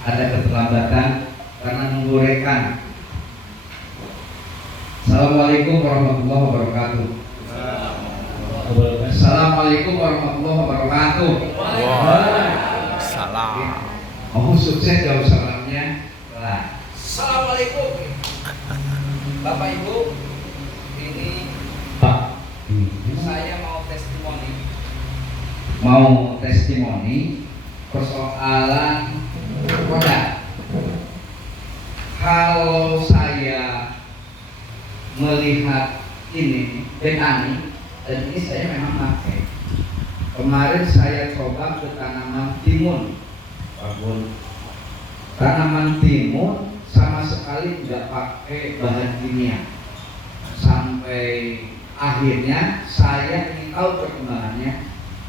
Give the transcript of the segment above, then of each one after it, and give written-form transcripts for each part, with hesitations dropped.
ada keterlambatan karena menggorekan. Assalamualaikum warahmatullahi wabarakatuh. Assalamualaikum warahmatullahi wabarakatuh. Salam. Mau sukses jauh salamnya. Assalamualaikum Bapak Ibu, ini Pak, saya mau testimoni. mau testimoni persoalan produk. Kalau saya melihat ini petani, dan ini saya memang pakai. Kemarin saya coba ke tanaman timun, tanaman timun sama sekali tidak pakai bahan kimia. Sampai akhirnya saya ingin tahu perkembangannya,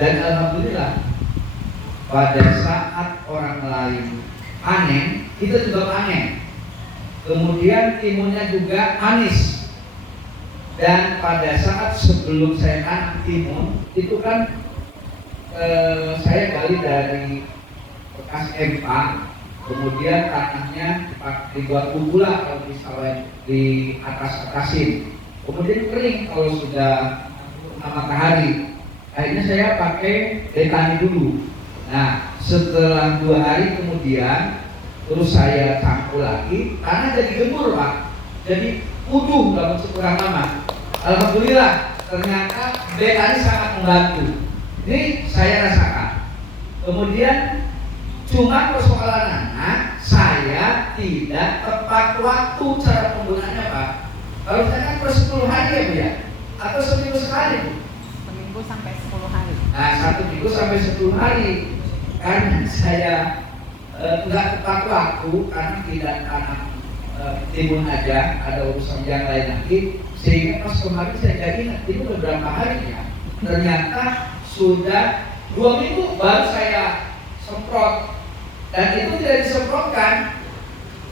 dan alhamdulillah pada saat orang lain panen, kita juga panen. Kemudian timunnya juga manis. Dan pada saat sebelum saya tanam timun, itu kan saya gali dari bekas empang, kemudian tanahnya dibuat bubula kalau misalnya di atas-atasin, kemudian kering kalau sudah kena matahari. Akhirnya saya pakai detani dulu. Nah, setelah 2 hari kemudian terus saya campur lagi, tanah jadi gembur Pak, jadi uduh dalam sekurang lama. Alhamdulillah, ternyata detani sangat membantu. Ini saya rasakan. Kemudian cuma persoalan saya tidak tepat waktu cara penggunaannya Pak. Kalau saya kan per 10 hari ya Bu ya, atau seminggu sekali Bu? Seminggu sampai 10 hari. Nah, 1 minggu sampai 10 hari. Karena saya tidak tepat waktu, karena tidak tanam timun aja, ada urusan yang lain lagi, sehingga pas kemarin saya jadi ini beberapa hari ya, ternyata sudah 2 minggu baru saya semprot. Dan itu tidak disemprotkan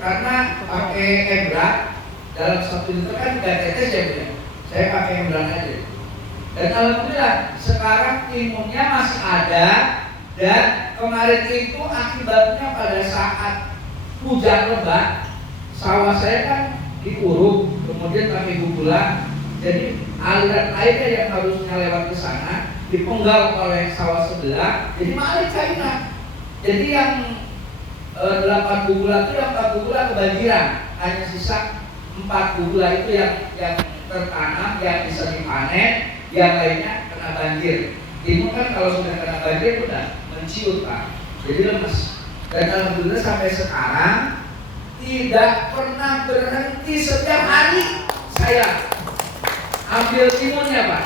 karena pakai embrak dalam 1 liter kan 3 tetes ya Bu ya. Saya pakai embrak aja. Dan alhamdulillah sekarang timunnya masih ada. Dan kemarin itu akibatnya pada saat hujan lebat, sawah saya kan diuruk, kemudian pakai bubula, jadi aliran airnya yang harusnya lewat ke sana dipenggal oleh sawah sebelah, jadi malah China. Jadi yang 8 bubula itu, yang 4 bubula kebanjiran, hanya sisa 4 bubula itu yang tertanam, yang bisa dipanen, yang lainnya kena banjir. Timun kan kalau sudah kena banjir udah menciut Pak, jadi lemes. Dan alhamdulillah sampai sekarang tidak pernah berhenti, setiap hari saya ambil timunnya Pak.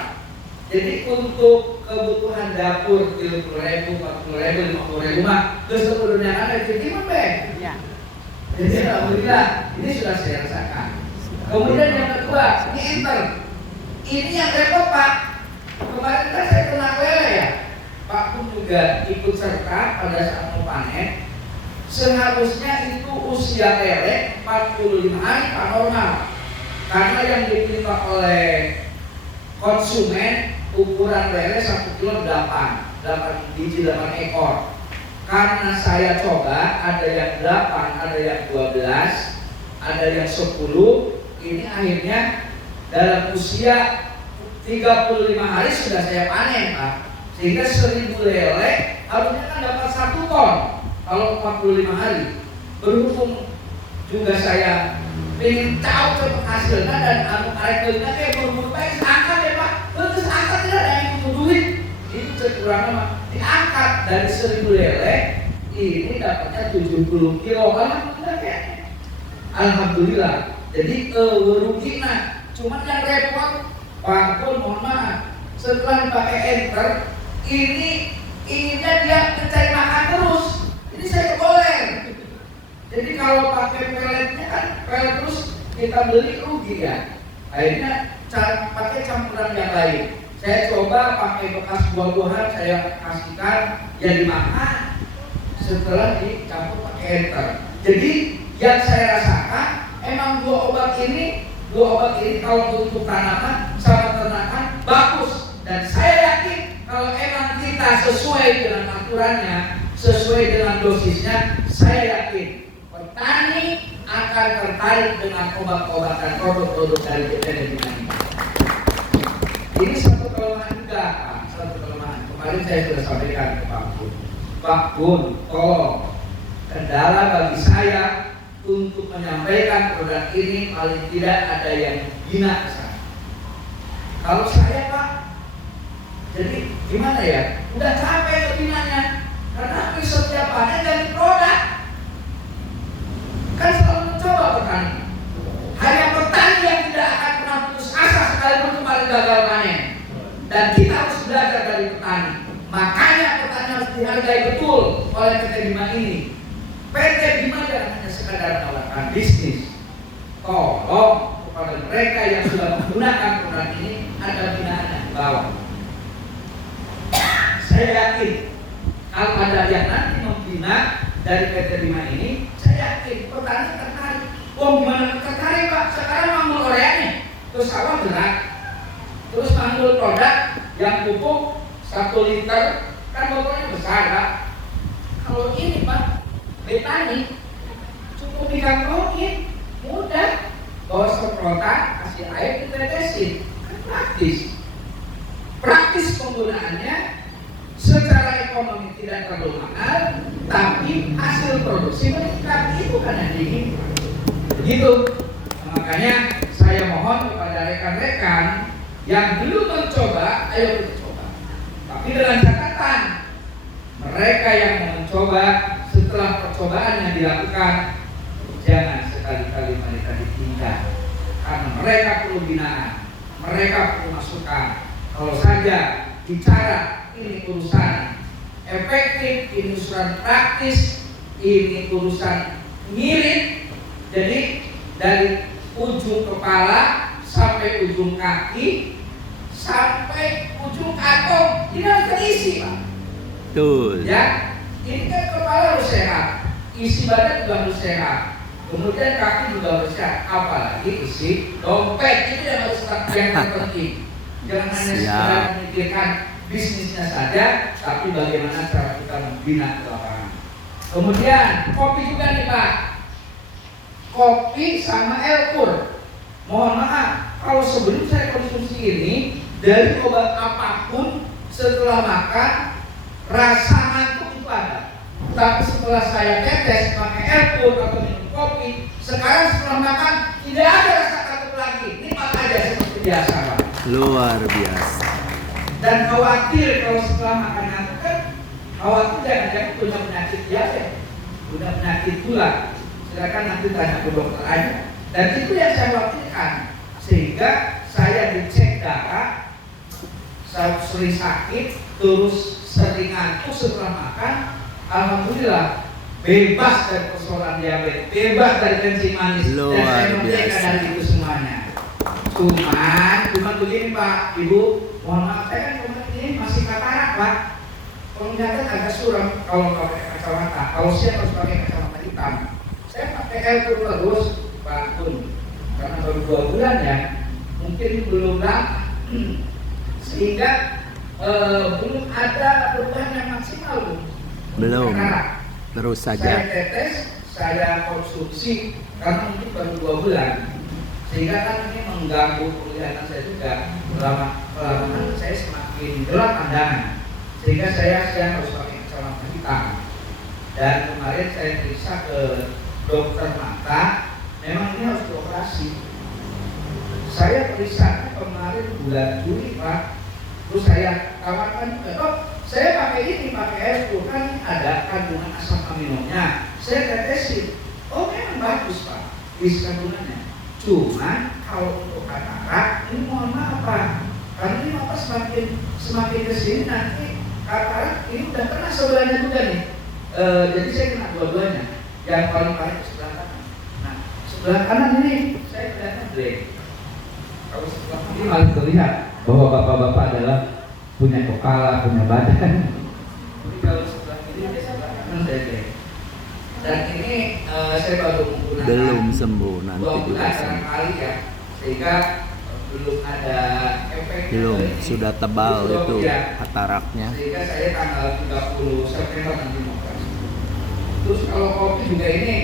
Jadi untuk kebutuhan dapur 30.000, 40.000, 50.000 mah keseluruhnya ada timun deh. Ya. Jadi alhamdulillah ini sudah saya rasakan. Kemudian yang kedua, ini inter. Ini yang repot Pak. Kemarin kan saya kena lele ya. Pak pun juga ikut serta pada saat mau panen. Seharusnya itu usia lele 45 hari Pak normal. Karena yang dipinta oleh konsumen ukuran lele 1 kilo 8 biji, 8 ekor. Karena saya coba ada yang 8, ada yang 12, ada yang 10. Ini akhirnya dalam usia 35 hari sudah saya panen Pak. Sehingga 1000 lele harusnya kan dapat 1 ton kalau 45 hari. Berhubung juga saya ingin tahu cepat hasilnya dan hasilnya kayak buru-buru baik, angkat ya Pak. Terus angkat tidak ada yang butuh duit. Itu sekurang lama diangkat dari 1000 lele, ini dapatnya 70 kilo. Alhamdulillah. Jadi ruginya. Cuman yang repot Pak Pun mohon maaf, setelah dipakai enter, ini inginnya dia mencari makan terus. Ini saya keboler. Jadi kalau pakai peletnya kan pelet terus kita beli rugi ya. Akhirnya pakai campuran yang lain. Saya coba pakai bekas buah-buahan, saya kasihkan ya dimakan setelah dicampur pakai enter. Jadi yang saya rasakan emang dua obat ini kalau untuk tanaman sama ternakan bagus, dan saya yakin kalau emang kita sesuai dengan aturannya, sesuai dengan dosisnya, saya yakin petani akan tertarik dengan obat-obatan produk-produk dari PT Lima ini. Ini satu kelemahan juga, Pak. Satu kelemahan. Kemarin saya sudah sampaikan ke Pak Bun. Pak Bun, tolong kendala bagi saya untuk menyampaikan produk ini paling tidak ada yang bina ke sana. Kalau saya, Pak, jadi gimana ya? Udah capek ngebinanya karena setiap panen dari produk kan selalu mencoba petani. Hanya petani yang tidak akan pernah putus asa sekalipun kemarin gagal panen. Dan kita harus belajar dari petani. Makanya petani harus dihargai betul oleh PT Bima ini. PT Bima jangan hanya sekadar menawarkan bisnis. Tolong kepada mereka yang sudah menggunakan produk ini ada binaan yang di bawah. Saya yakin kalau ada yang nanti membina dari PT Bima ini, saya yakin petani tertarik. Oh, gimana tertarik, Pak? Sekarang manggul Korea nih, terus sawah berat, terus manggul produk yang pupuk 1 liter, kan botolnya besar, Pak. Kalau ini, Pak, petani cukup dikamplongin, mudah, bawa semprotan, kasih air, ditetesin, kan praktis. Praktis penggunaannya secara ekonomi tidak terlalu mahal, tapi hasil produksi meningkat. Itu kan yang diinginkan. Begitu. Makanya saya mohon kepada rekan-rekan yang belum mencoba, ayo kita coba. Tapi dengan catatan, mereka yang mau mencoba setelah percobaan yang dilakukan, jangan sekali-kali mereka ditinggal. Karena mereka perlu binaan, mereka perlu masukan. Kalau saja bicara ini urusan efektif, ini urusan praktis, ini urusan ngirit. Jadi dari ujung kepala sampai ujung kaki sampai ujung kantong ini harus terisi, Pak. Betul. Ya, ini kan kepala harus sehat, isi badan juga harus sehat, kemudian kaki juga harus sehat, apalagi isi dompet. Itu yang harus yang terpenting. Jangan hanya sekedar memikirkan bisnisnya saja, tapi bagaimana cara kita membina ke lapangan. Kemudian kopi juga nih, Pak. Kopi sama Elpur. Mohon maaf, kalau sebelum saya konsumsi ini dari obat apapun setelah makan rasa ngantuk itu ada. Tapi setelah saya tetes pakai Elpur atau minum kopi, sekarang setelah makan tidak ada rasa ngantuk lagi. Nikmat aja seperti biasa, Pak. Luar biasa. Dan khawatir kalau setelah makan ngantuk kan, khawatir jangan-jangan punya penyakit diabetes, punya penyakit gula. Silakan nanti tanya ke dokter aja. Dan itu yang saya khawatirkan, sehingga saya dicek darah, saya sering sakit, terus sering ngantuk setelah makan. Alhamdulillah bebas dari persoalan diabetes, bebas dari kencing manis, dan saya merdeka dari itu semuanya. Cuman begini, Pak, Ibu, mohon maaf, saya kan kemarin ini masih katarak, Pak. Penglihatan agak suram kalau pakai kacamata. Kalau siap harus pakai kacamata hitam. Saya pakai Elpur terus, Pak Kun, karena baru 2 bulan ya, mungkin belum lama, sehingga belum ada perubahan yang maksimal, Bu. Belum. Katarak. Terus Saya saja. tetes, saya konsumsi karena mungkin baru 2 bulan, sehingga kan ini mengganggu penglihatan saya juga. Kelamaan saya semakin gelap pandangan, sehingga saya harus pakai kacamata hitam. Dan kemarin saya periksa ke dokter mata, memang ini harus dioperasi. Saya periksa kemarin bulan Juli, Pak. Terus saya tawarkan juga, Dok, saya pakai ini, pakai Elpur, kan ada kandungan asam aminonya. Saya tetesin, oh memang bagus, Pak, isi kandungannya. Cuman kalau untuk katarak, ini mohon maaf, Pak, karena ini apa semakin kesini nanti katarak ini udah kena sebelahnya juga nih. Jadi saya kena dua-duanya. Yang paling parah itu sebelah kanan. Nah, sebelah kanan ini saya kelihatan black. Kalau sebelah ini malah terlihat bahwa bapak-bapak adalah punya kepala, punya badan. Jadi kalau sebelah kiri, sebelah kanan saya black. Dan ini saya baru menggunakan Belum sembuh, nanti 2 bulan juga sembuh. kali ya, sehingga belum ada efek. Belum, sudah tebal itu ya. kataraknya. Sehingga saya tanggal 30 September nanti mau operasi. Terus kalau kopi juga ini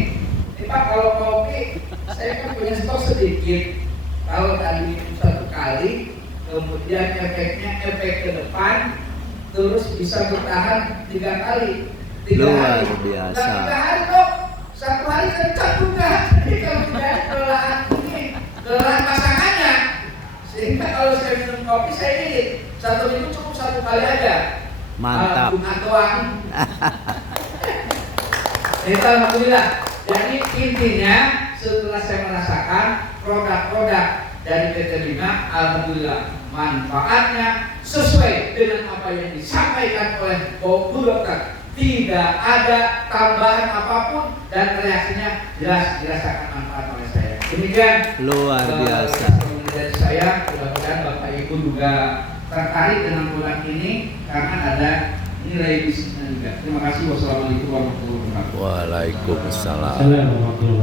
Pak kalau kopi, saya kan punya stok sedikit. Kalau tadi satu kali, kemudian efeknya efek ke depan, terus bisa bertahan 3 kali. 3 Luar hari. biasa. Dan 3 hari kok, 1 hari kencang juga. Jadi kalau tidak kelelahan ini, kelelahan pasangannya. Sehingga kalau saya minum kopi, saya irit. 1 minggu cukup 1 kali aja. Mantap. Bunga doang. Alhamdulillah. Jadi intinya setelah saya merasakan produk-produk dari PT Lina, alhamdulillah manfaatnya sesuai dengan apa yang disampaikan oleh Bu Dokter. Tidak ada tambahan apapun dan reaksinya jelas dirasakan manfaat oleh saya. Demikian Luar biasa. dari saya, mudah-mudahan Bapak Ibu juga tertarik dengan produk ini karena ada nilai bisnisnya juga. Terima kasih. Wassalamualaikum warahmatullahi wabarakatuh. Waalaikumsalam. Assalamualaikum warahmatullahi wabarakatuh.